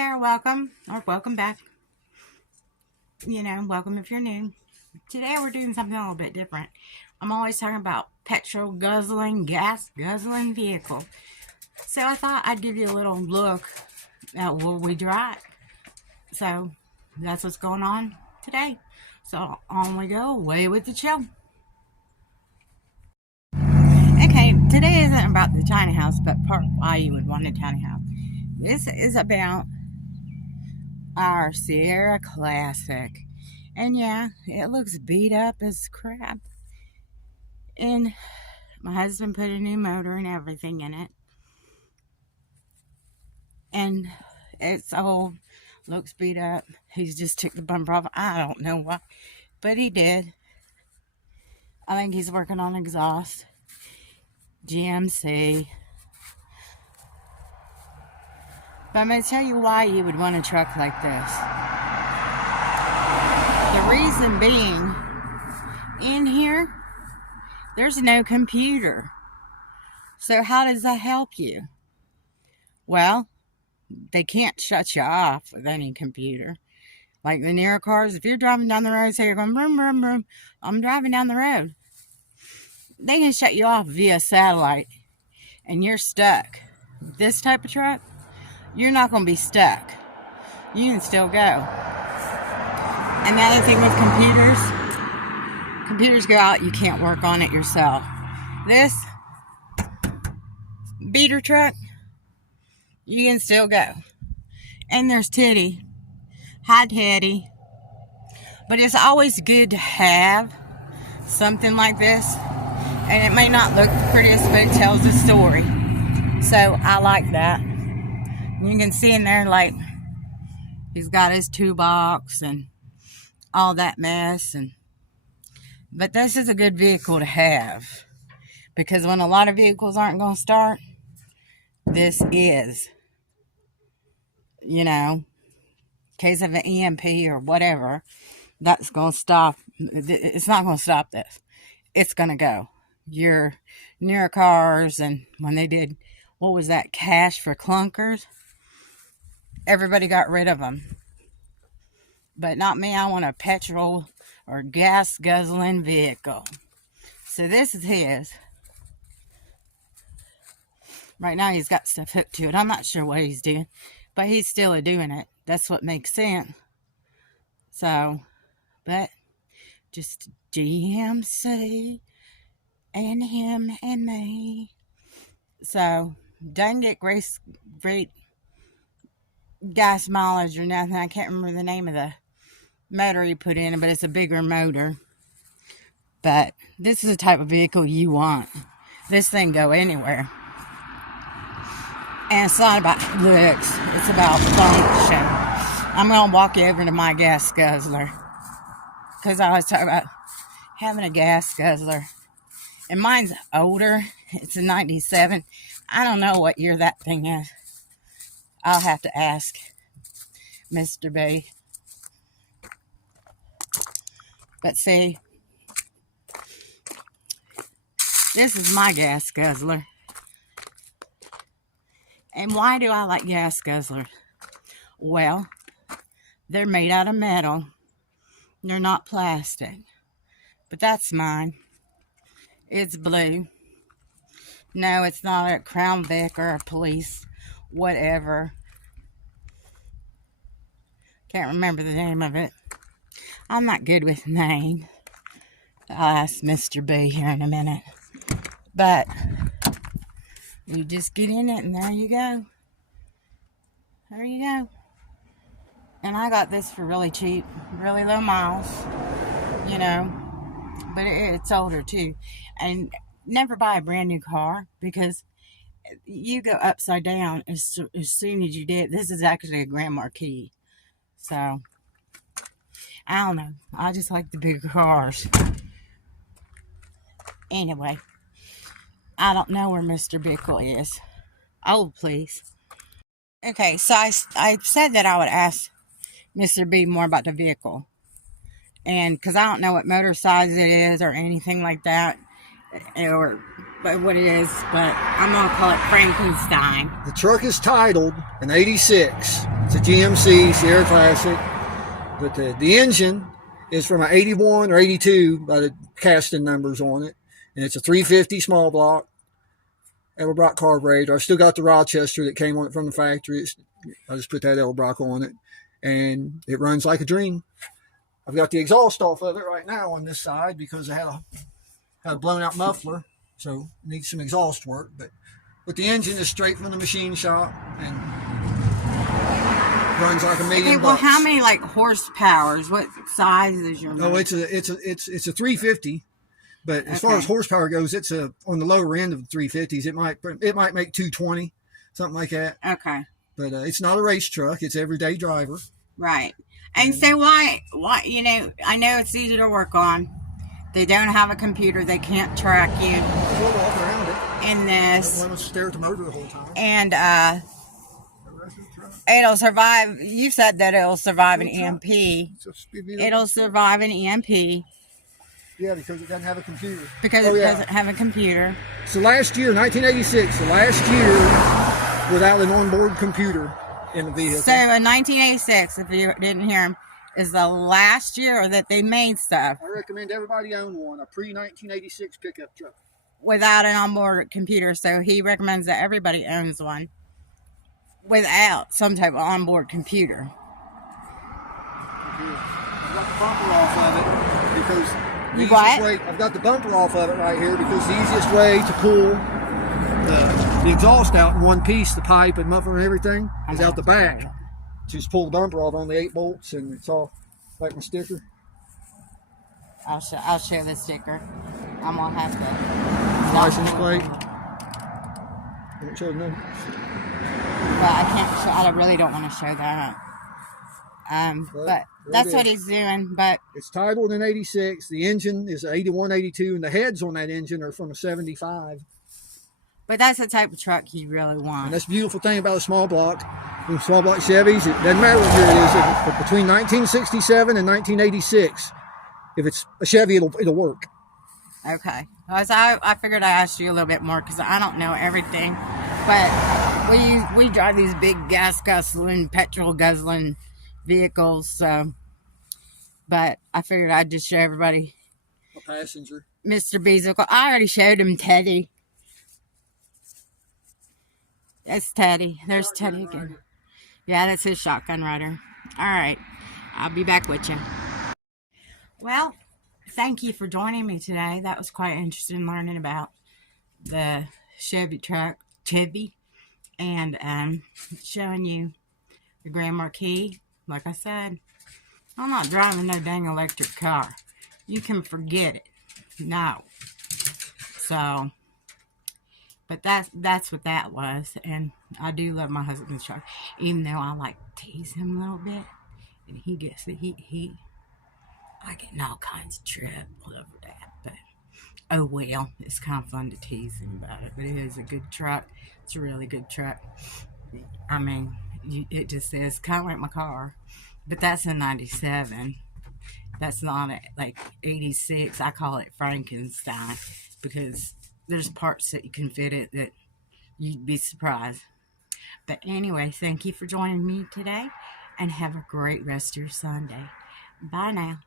there, welcome, or welcome back. Welcome if you're new. Today we're doing something a little bit different. I'm always talking about petrol guzzling, gas guzzling vehicle. So I thought I'd give you a little look at what we drive. So that's what's going on today. So on we go, away with the show. Okay, today isn't about the tiny house, but part why you would want a tiny house. This is about our Sierra Classic. And yeah, it looks beat up as crap. And my husband put a new motor and everything in it. And it's old, looks beat up. He's just took the bumper off. I don't know why, but he did. I think he's working on exhaust. GMC. But I'm going to tell you why you would want a truck like this. The reason being, in here, there's no computer. So how does that help you? Well, they can't shut you off with any computer. Like the newer cars, if you're driving down the road, say you're going vroom, vroom, vroom, I'm driving down the road. They can shut you off via satellite and you're stuck. This type of truck, you're not going to be stuck. You can still go. And the other thing with computers go out, you can't work on it yourself. This beater truck, you can still go. And there's Teddy. Hi, Teddy. But it's always good to have something like this. And it may not look the prettiest, but it tells a story. So I like that. You can see in there, like, he's got his toolbox and all that mess. But this is a good vehicle to have. Because when a lot of vehicles aren't going to start, this is. In case of an EMP or whatever, that's going to stop. It's not going to stop this. It's going to go. Your newer cars, and when they did, what was that, cash for clunkers? Everybody got rid of them. But not me. I want a petrol or gas guzzling vehicle. So this is his. Right now he's got stuff hooked to it. I'm not sure what he's doing, but he's still doing it. That's what makes sense. So, but just GMC and him and me. So, doesn't get great gas mileage or nothing. I can't remember the name of the motor he put in, but it's a bigger motor. But this is the type of vehicle you want. This thing go anywhere. And it's not about looks, it's about function. I'm going to walk you over to my gas guzzler. Because I was talking about having a gas guzzler. And mine's older. It's a 97. I don't know what year that thing is. I'll have to ask Mr. B. But see, this is my gas guzzler. And why do I like gas guzzlers? Well, they're made out of metal. They're not plastic. But that's mine. It's blue. No, it's not a Crown Vic or a police, whatever. Can't remember the name of it. I'm not good with names. I'll ask Mr. B here in a minute. But you just get in it and there you go. There you go. And I got this for really cheap, really low miles, But it's older too. And never buy a brand new car because you go upside down as soon as you did. This is actually a Grand Marquis. So, I don't know. I just like the bigger cars. Anyway, I don't know where Mr. Bickle is. Oh, please. Okay, so I said that I would ask Mr. B more about the vehicle. And because I don't know what motor size it is or anything like that. Or what it is. But I'm going to call it Frankenstein. The truck is titled an 86 It's a GMC Sierra Classic, but the engine is from an 81 or 82 by the casting numbers on it, and it's a 350 small block Edelbrock carburetor. I still got the Rochester that came on it from the factory. I just put that Edelbrock on it, and it runs like a dream. I've got the exhaust off of it right now on this side because I had a blown out muffler, so it needs some exhaust work. But the engine is straight from the machine shop and runs like a million Okay, well, bucks. how many like horsepowers? What size is your motor? Oh, it's a 350. But as far as horsepower goes, it's on the lower end of the 350s. It might make 220, something like that. Okay. But it's not a race truck. It's everyday driver. Right. And so why, you know, I know it's easy to work on. They don't have a computer. They can't track you We'll walk around it. in this. I don't want to stare at the motor the whole time. And it'll survive. You said that it'll survive an EMP. It'll survive an EMP. Yeah, because it doesn't have a computer. Because it doesn't have a computer. So last year, 1986, the last year without an onboard computer in the vehicle. So in 1986, if you didn't hear him, is the last year that they made stuff. I recommend everybody own one, a pre-1986 pickup truck. Without an onboard computer. So he recommends that everybody owns one without some type of onboard computer. I've got the bumper off of it because I've got the bumper off of it right here because the easiest way to pull the exhaust out in one piece, the pipe and muffler and everything, is out the back. Just pull the bumper off on the 8 bolts and it's all like my sticker. I'll show the sticker. I'm gonna have to. License plate. Don't show the number. Well, I can't show. I really don't want to show that. But that's what he's doing. But it's titled in 86. The engine is 81, 82, and the heads on that engine are from a 75. But that's the type of truck he really wants. And that's the beautiful thing about a small block. With small block Chevys, it doesn't matter what year it is. But between 1967 and 1986, if it's a Chevy, it'll work. Okay. I figured I'd ask you a little bit more because I don't know everything. But we drive these big gas guzzling, petrol guzzling vehicles. So, but I figured I'd just show everybody. A passenger. Mr. B's vehicle. I already showed him Teddy. That's Teddy. There's Teddy again. Yeah, that's his shotgun rider. All right. I'll be back with you. Well, thank you for joining me today. That was quite interesting learning about the Chevy truck, and showing you the Grand Marquis. Like I said, I'm not driving no dang electric car. You can forget it. No. So, but that's what that was. And I do love my husband's truck, even though I like to tease him a little bit, and he gets the he. I get in all kinds of trouble over that, but oh well, it's kind of fun to tease him about it. But it is a good truck. It's a really good truck. I mean, it just says kind of like my car, but that's a 97. That's not like 86. I call it Frankenstein because there's parts that you can fit it that you'd be surprised. But anyway, thank you for joining me today, and have a great rest of your Sunday. Bye now.